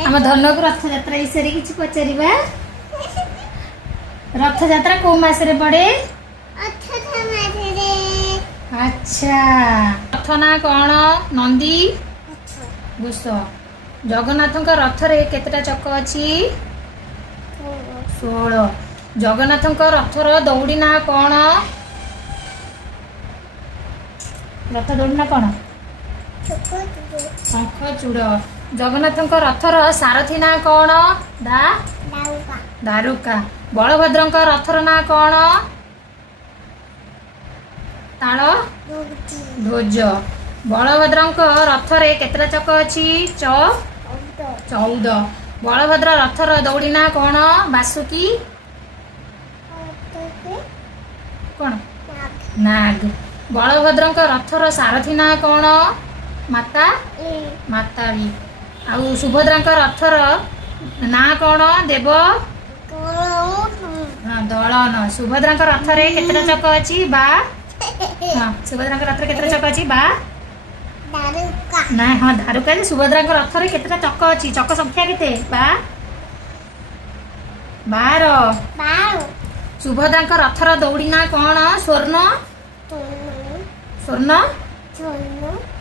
आम धन को रथ यात्रा विषय किसी पचारिबा रथ यात्रा को मास रे पड़े अच्छा रथ ना कौन नंदी घोष जगन्नाथ रथ रे केतेटा चक अछि 16 जगन्नाथ रथर दौड़ी ना कौन रथ दौड़ी ना कौन शंखचूड़ जगन्नाथ रथर सारथी ना कौन दारुका बलभद्र रथर ना कौन ताल ध्वज बलभद्र रथ रे केतरा चक अछि 14 बलभद्र रथर दौड़ी ना कौन बासुकी कौन नाग बलभद्र रथर सारथी ना कौन माता माताली आउ सुभद्रा रथर ना कौन देव दलन सुभद्रा रथ रे केतरा चक अछि बा सुभद्रा रथ रे केतरा चक अछि बा ना हाँ दारुका सुभद्रा रथ रे केतरा चक अछि चक संख्या केते बा 12 सुभद्रा रथर दौड़ी ना कौन स्वर्ण स्वर्ण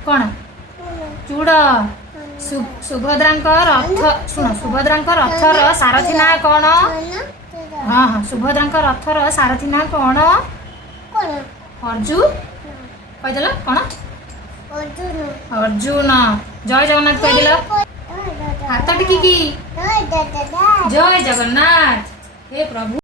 कौन चूड़ सुभद्रा रथ शुण सुभद्रा रथर सारथी ना कौन हाँ हाँ सुभद्रा रथर सारथी ना कौन अर्जुन कहीदेल कौन अर्जुन जय जगन्नाथ कहीदेल हाथ टिकी जय जगन्नाथ हे प्रभु।